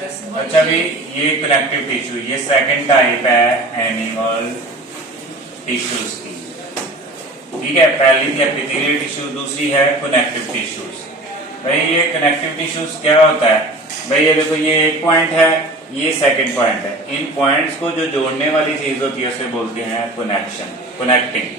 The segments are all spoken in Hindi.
अच्छा भी ये कनेक्टिव टिश्यू, ये सेकंड टाइप है एनिमल टिश्यूज की। ठीक है, पहली थी एपिथेलियल टिश्यू, दूसरी है कनेक्टिव टिश्यूज। भाई ये कनेक्टिव टिश्यूज क्या होता है? भाई ये देखो, ये एक पॉइंट है, ये सेकंड पॉइंट है। इन पॉइंट्स को जो जोड़ने वाली चीज होती है उसे बोलते हैं कनेक्शन, कनेक्टिंग।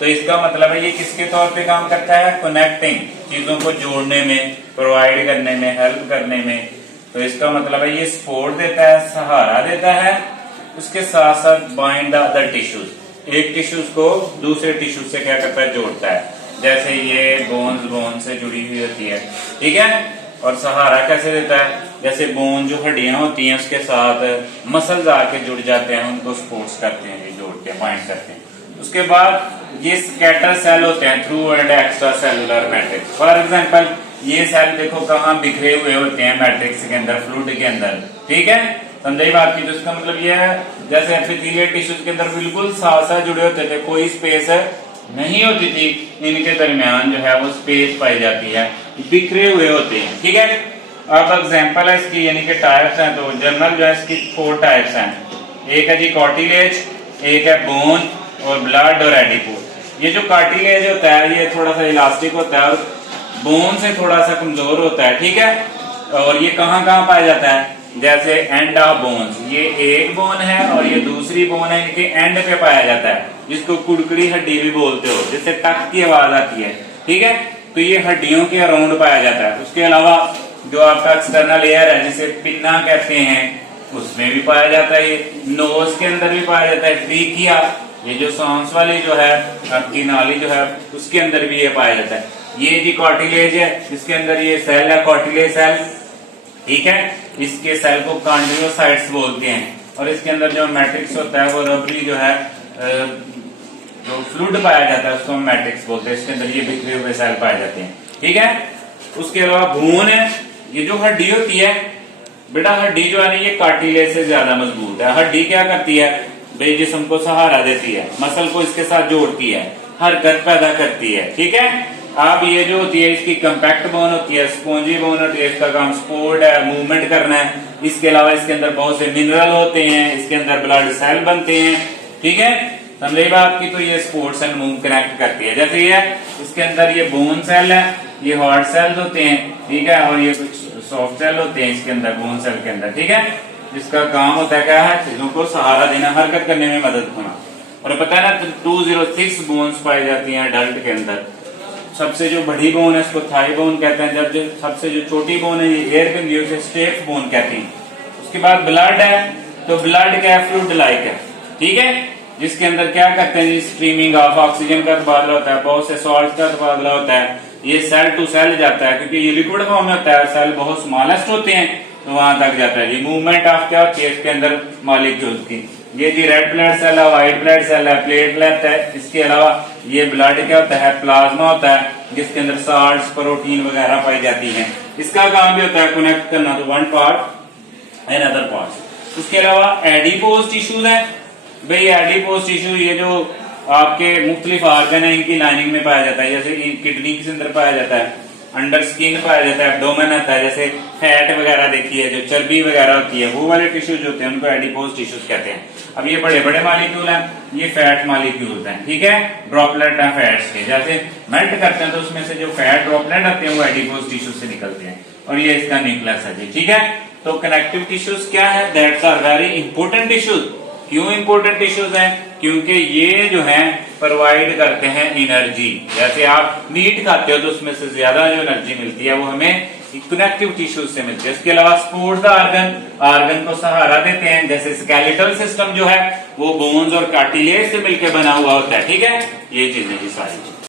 तो इसका मतलब है ये किसके तौर पे काम करता है? कनेक्टिंग, चीजों को जोड़ने में, प्रोवाइड करने में, हेल्प करने में। तो इसका मतलब है ये सपोर्ट देता है, सहारा देता है, उसके साथ साथ बाइंड द अदर टिश्यूज, एक टिश्यूज को दूसरे टिश्यूज से क्या करता है? जोड़ता है। जैसे ये बोन से जुड़ी हुई होती है, ठीक है। और सहारा कैसे देता है? जैसे बोन जो हड्डियां होती हैं उसके साथ मसल्स आके जुड़ जाते हैं, उनको सपोर्ट्स करते हैं, ये जोड़ते हैं, बाइंड करते हैं। उसके बाद ये स्कैटर सेल होते हैं, through and extra cellular matrix. For example ये सेल देखो कहाँ बिखरे हुए होते हैं मैट्रिक्स के अंदर, फ्लूइड के अंदर, ठीक है। समझाई बात की? तो इसका मतलब ये है जैसे एपिथेलियल टिश्यूज के अंदर बिल्कुल साथ साथ जुड़े होते थे, कोई स्पेस नहीं होती थी, इनके दरमियान जो है वो स्पेस पाई जाती है, बिखरे हुए होते हैं, ठीक है। अब एग्जांपल है इसकी, यानी कि टाइप्स हैं। तो जनरल जो है इसकी 4 टाइप्स हैं। एक है जी कार्टिलेज, एक है बोन और ब्लड और एडिपोज। ये जो कार्टिलेज होता है ये थोड़ा सा इलास्टिक होता है और बोन से थोड़ा सा कमजोर होता है, ठीक है। और ये कहाँ कहाँ पाया जाता है? जैसे एंड ऑफ बोन्स, ये एक बोन है और ये दूसरी बोन है, इनके एंड पे पाया जाता है, जिसको कुड़कुड़ी हड्डी भी बोलते हो, जिससे टक की आवाज आती है, ठीक है। तो ये हड्डियों के अराउंड पाया जाता है। उसके अलावा जो आपका एक्सटर्नल लेयर है जिसे पिन्ना कहते हैं, उसमें भी पाया जाता है। ये नोज के अंदर भी पाया जाता है। ट्रीकिया, ये जो सांस वाली जो है आपकी नाली जो है उसके अंदर भी ये पाया जाता है। ये जी कार्टिलेज है, इसके अंदर ये सेल है कार्टिलेज सेल, ठीक है। इसके सेल को कॉन्ड्रियोसाइट्स बोलते हैं। और इसके अंदर जो मैट्रिक्स होता है वो रबरी जो है जो फ्लूइड पाया जाता है उसको हम मैट्रिक्स बोलते हैं। इसके अंदर ये बिखरे हुए सेल पाए जाते हैं, ठीक है। उसके अलावा भून है, ये जो हड्डी होती है बेटा, हड्डी जो है ना ये कार्टिलेज से ज्यादा मजबूत है। हड्डी क्या करती है भाई? जिस्म को सहारा देती है, मसल को इसके साथ जोड़ती है, हरकत पैदा करती है, ठीक है। अब ये जो होती है इसकी कंपैक्ट बोन होती है, स्पॉन्जी बोन होती है, इसका काम सपोर्ट है, मूवमेंट करना है। इसके अलावा इसके अंदर बहुत से मिनरल होते हैं, इसके अंदर ब्लड सेल बनते हैं, ठीक है। समझे बात की? तो ये स्पोर्ट्स एंड मूव कनेक्ट करती है। जैसे ये इसके अंदर ये बोन सेल है, ये हार्ट सेल्स होते हैं, ठीक है। और ये कुछ सॉफ्ट सेल होते हैं इसके अंदर, बोन सेल के अंदर, ठीक है। जिसका काम होता है क्या है? चीजों को सहारा देना, हरकत करने में मदद होना। और पता है ना 206 बोन्स पाई जाती हैं अडल्ट के अंदर। सबसे जो बड़ी बोन है उसको थाई बोन कहते हैं, जब जो सबसे जो छोटी बोन है ये एयर कंगी, उसे स्टेफ बोन कहते हैं। उसके बाद ब्लड है, तो ब्लड क्या है? फ्लूइड लाइक है, ठीक है। जिसके अंदर क्या करते हैं? स्ट्रीमिंग ऑफ ऑक्सीजन का तबादला होता है, बहुत से सॉल्ट का तबादला होता है। ये सेल टू सेल जाता है क्योंकि ये लिक्विड फॉर्म में होता है, सेल बहुत स्मॉलेस्ट होते हैं तो वहां तक जाता है। ये मूवमेंट ऑफ क्या होती है इसके अंदर? मॉलिक्यूल्स की। ये जी रेड ब्लड सेल है, व्हाइट ब्लड सेल है, प्लेटलेट है। इसके अलावा ये ब्लड क्या होता है? प्लाज्मा होता है, जिसके अंदर साल्ट्स, प्रोटीन वगैरह पाई जाती हैं। इसका काम भी होता है कनेक्ट करना, तो one part and other part. उसके अलावा एडिपोज टिश्यूज है। भाई एडिपोज टिश्यू ये जो आपके मुख्तलिफ आर्गन है इनकी लाइनिंग में पाया जाता है। जैसे किडनी के अंदर पाया जाता है, अंडर स्किन पाया जाता है, एब्डोमेन आता है। जैसे फैट वगैरह देखी है, जो चर्बी वगैरह होती है, वो वाले टिश्यूज होते हैं उनको एडिपोज टिश्यूज कहते हैं। अब ये बड़े बड़े मॉलिक्यूल हैं, ये फैट मॉलिक्यूल्स हैं, ठीक है। ड्रॉपलेट हैं फैट्स के, जैसे मेल्ट करते हैं तो उसमें से जो फैट ड्रॉपलेट आते हैं वो एडिपोज टिश्यूज से निकलते हैं। और ये इसका न्यूक्लियस है जी, ठीक है। तो कनेक्टिव टिश्यूज क्या है? That's are very important tissues. क्यों इंपॉर्टेंट टिश्यूज हैं? क्योंकि ये जो है प्रोवाइड करते हैं एनर्जी। जैसे आप मीट खाते हो तो उसमें से ज्यादा जो एनर्जी मिलती है वो हमें कनेक्टिव टिश्यूज से मिलती है। इसके अलावा सपोर्ट आर्गन को सहारा देते हैं। जैसे स्केलेटल सिस्टम जो है वो बोन्स और कार्टिलेज से मिलकर बना हुआ होता है, ठीक है। ये चीजें जी सारी